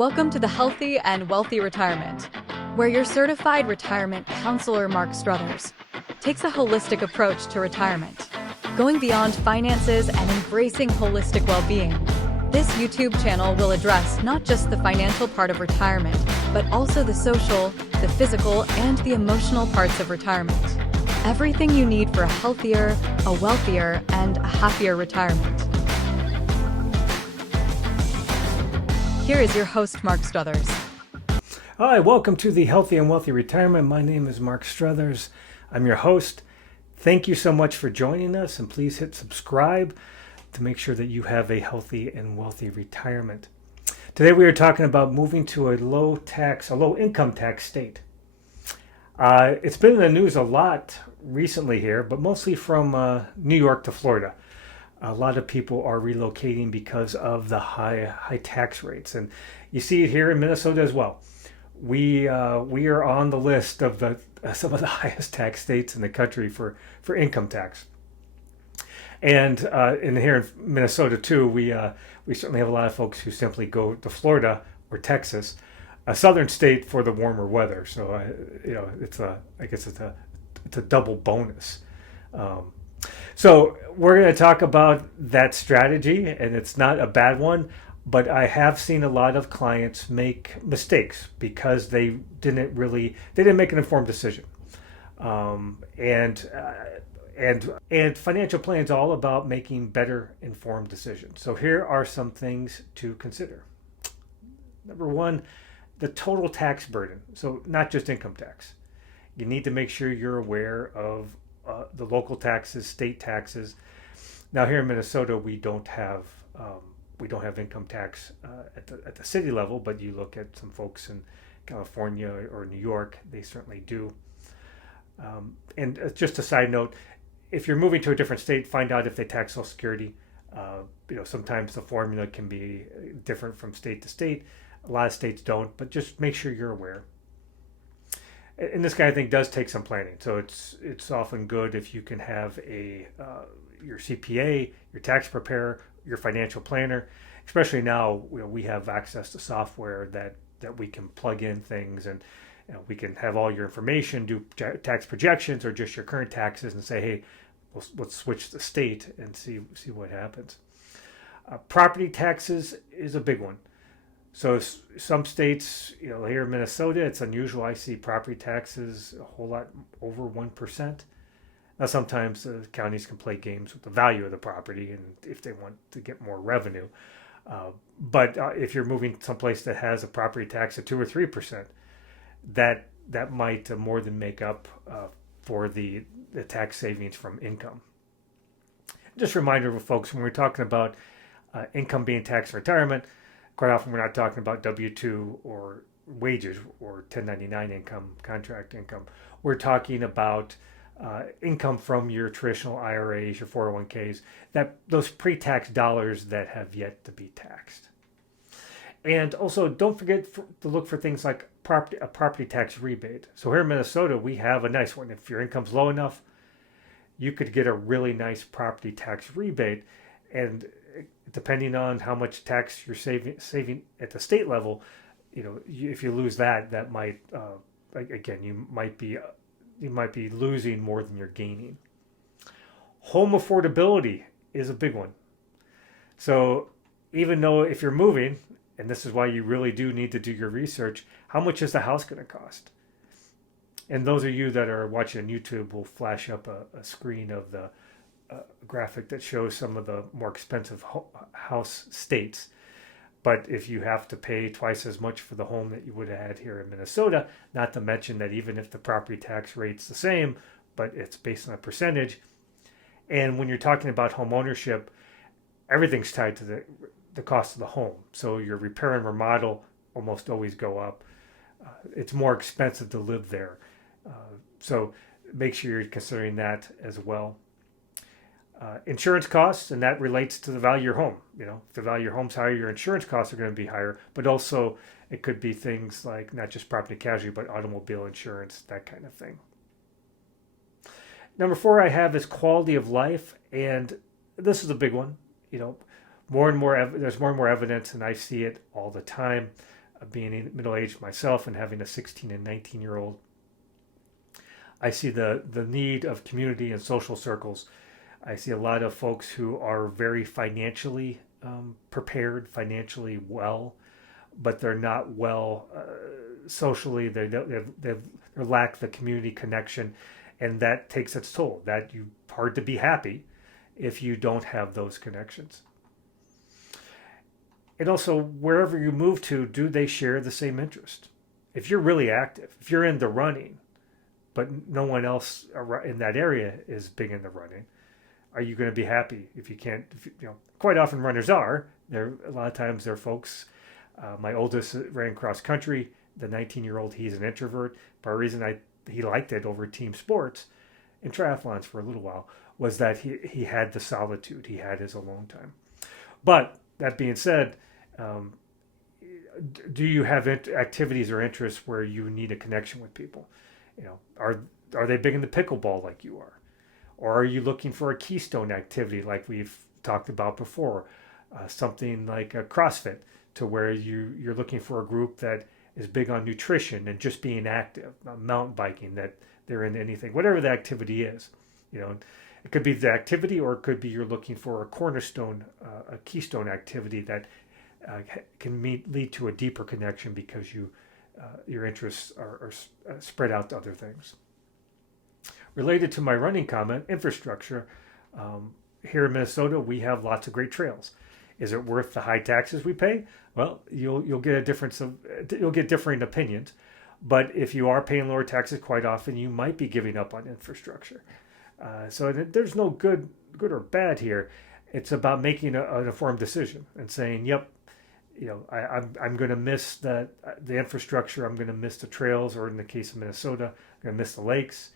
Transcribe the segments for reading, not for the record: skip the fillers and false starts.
Welcome to the Healthy and Wealthy Retirement, where your certified retirement counselor Mark Struthers takes a holistic approach to retirement, going beyond finances and embracing holistic well-being. This YouTube channel will address not just the financial part of retirement, but also the social, the physical, and the emotional parts of retirement. Everything you need for a healthier, a wealthier, and a happier retirement. Here is your host, Mark Struthers. Hi, welcome to the Healthy and Wealthy Retirement. My name is Mark Struthers. I'm your host. Thank you so much for joining us, and please hit subscribe to make sure that you have a healthy and wealthy retirement. Today we are talking about moving to a low income tax state. It's been in the news a lot recently here, but mostly from New York to Florida. A lot of people are relocating because of the high tax rates, and you see it here in Minnesota as well. We are on the list of some of the highest tax states in the country for income tax. And in here in Minnesota too, we certainly have a lot of folks who simply go to Florida or Texas, a southern state, for the warmer weather. So I guess it's a double bonus. So we're going to talk about that strategy, and it's not a bad one, but I have seen a lot of clients make mistakes because they didn't make an informed decision. And financial planning is all about making better informed decisions. So here are some things to consider. Number one, the total tax burden. So not just income tax. You need to make sure you're aware of the local taxes, state taxes. Now here in Minnesota, we don't have income tax at the city level, but you look at some folks in California or New York, they certainly do. And just a side note, if you're moving to a different state, find out if they tax Social Security. Sometimes the formula can be different from state to state. A lot of states don't, but just make sure you're aware. And this kind of thing does take some planning. So it's often good if you can have your CPA, your tax preparer, your financial planner. Especially now, we have access to software that we can plug in things, and we can have all your information, do tax projections or just your current taxes, and say, hey, let's switch the state and see what happens. Property taxes is a big one. So some states, here in Minnesota, it's unusual. I see property taxes a whole lot over 1%. Now, sometimes the counties can play games with the value of the property and if they want to get more revenue. But if you're moving someplace that has a property tax of 2 or 3%, that might more than make up for the tax savings from income. Just a reminder for folks, when we're talking about income being taxed in retirement, quite often we're not talking about W-2 or wages or 1099 income, contract income. We're talking about income from your traditional IRAs, your 401ks, those pre-tax dollars that have yet to be taxed. And also, don't forget to look for things like a property tax rebate. So here in Minnesota, we have a nice one. If your income's low enough, you could get a really nice property tax rebate, and depending on how much tax you're saving at the state level, if you lose that might again you might be losing more than you're gaining. Home affordability is a big one. So even though if you're moving, and this is why you really do need to do your research, how much is the house going to cost? And those of you that are watching on YouTube will flash up a screen of the graphic that shows some of the more expensive house states. But if you have to pay twice as much for the home that you would have had here in Minnesota, not to mention that even if the property tax rate's the same, but it's based on a percentage, and when you're talking about home ownership, everything's tied to the cost of the home. So your repair and remodel almost always go up. It's more expensive to live there. So make sure you're considering that as well. Insurance costs, and that relates to the value of your home. If the value of your home's higher, your insurance costs are going to be higher, but also it could be things like not just property casualty, but automobile insurance, that kind of thing. Number 4 I have is quality of life, and this is a big one. There's more and more evidence, and I see it all the time. being middle-aged myself and having a 16 and 19-year-old, I see the need of community and social circles. I see a lot of folks who are very financially prepared, financially well, but they're not well socially. They lack the community connection, and that takes its toll. That you hard to be happy if you don't have those connections. And also, wherever you move to, do they share the same interest? If you're really active, if you're in the running, but no one else in that area is big in the running, are you going to be happy if you can't? Quite often runners are. There a lot of times they're folks. My oldest ran cross country. The 19-year-old, he's an introvert. Part of the reason he liked it over team sports and triathlons for a little while was that he had the solitude. He had his alone time. But that being said, do you have activities or interests where you need a connection with people? Are they big into pickleball like you are? Or are you looking for a keystone activity like we've talked about before? Something like a CrossFit, to where you're looking for a group that is big on nutrition and just being active, mountain biking, that they're into anything, whatever the activity is. It could be the activity, or it could be you're looking for a cornerstone, a keystone activity that can lead to a deeper connection because your interests are spread out to other things. Related to my running comment, infrastructure. Here in Minnesota, we have lots of great trails. Is it worth the high taxes we pay? Well, you'll get you'll get differing opinions, but if you are paying lower taxes, quite often you might be giving up on infrastructure. So there's no good or bad here. It's about making an informed decision and saying, "Yep, I'm going to miss the infrastructure. I'm going to miss the trails, or in the case of Minnesota, I'm going to miss the lakes."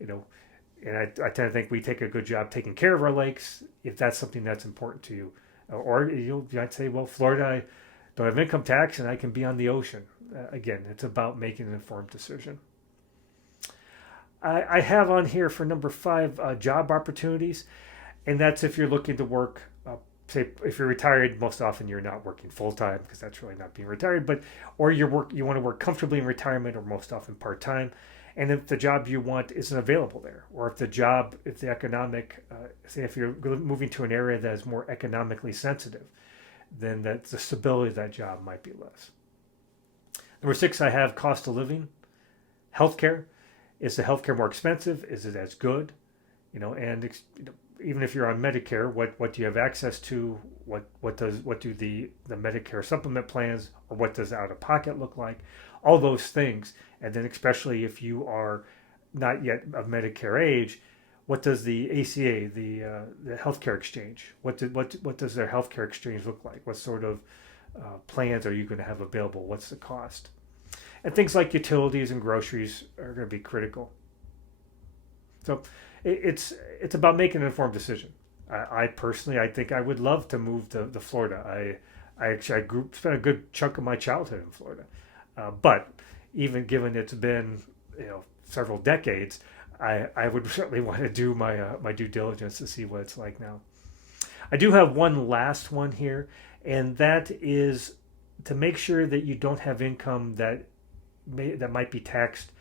And I tend to think we take a good job taking care of our lakes if that's something that's important to you. Or I'd say, well, Florida, I don't have income tax and I can be on the ocean. Again, it's about making an informed decision. I have on here for number 5 job opportunities, and that's if you're looking to work. Say if you're retired, most often you're not working full time because that's really not being retired. Or you want to work comfortably in retirement, or most often part time. And if the job you want isn't available there, or if the economic, say if you're moving to an area that is more economically sensitive, then the stability of that job might be less. Number 6, I have cost of living, healthcare. Is the healthcare more expensive? Is it as good? Even if you're on Medicare, what do you have access to? What do the Medicare supplement plans, or what does out of pocket look like? All those things. And then especially if you are not yet of Medicare age, what does the ACA, the healthcare exchange, what does their healthcare exchange look like? What sort of plans are you going to have available? What's the cost? And things like utilities and groceries are going to be critical. So it's about making an informed decision. I personally, I think I would love to move to Florida. I spent a good chunk of my childhood in Florida, but even given it's been several decades, I would certainly want to do my due diligence to see what it's like now. I do have one last one here, and that is to make sure that you don't have income that might be taxed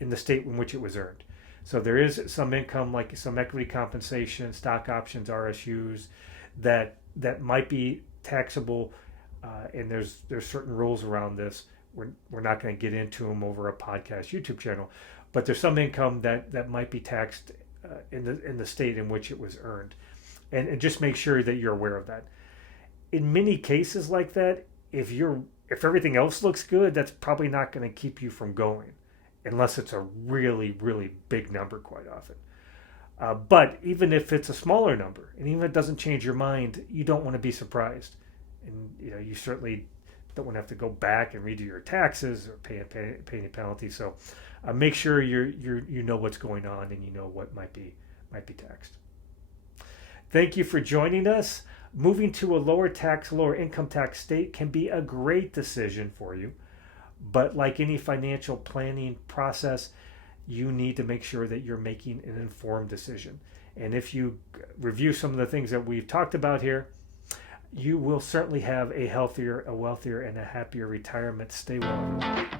in the state in which it was earned. So there is some income, like some equity compensation, stock options, RSUs, that might be taxable, and there's certain rules around this. We're not going to get into them over a podcast YouTube channel, but there's some income that might be taxed in the state in which it was earned, and just make sure that you're aware of that. In many cases like that, if everything else looks good, that's probably not going to keep you from going, unless it's a really, really big number quite often. But even if it's a smaller number, and even if it doesn't change your mind, you don't want to be surprised, and you certainly don't want to have to go back and redo your taxes or pay any penalties. So make sure you know what's going on and you know what might be taxed. Thank you for joining us. Moving to a lower income tax state can be a great decision for you, but like any financial planning process, you need to make sure that you're making an informed decision. And if you review some of the things that we've talked about here, you will certainly have a healthier, a wealthier, and a happier retirement. Stay well, everyone.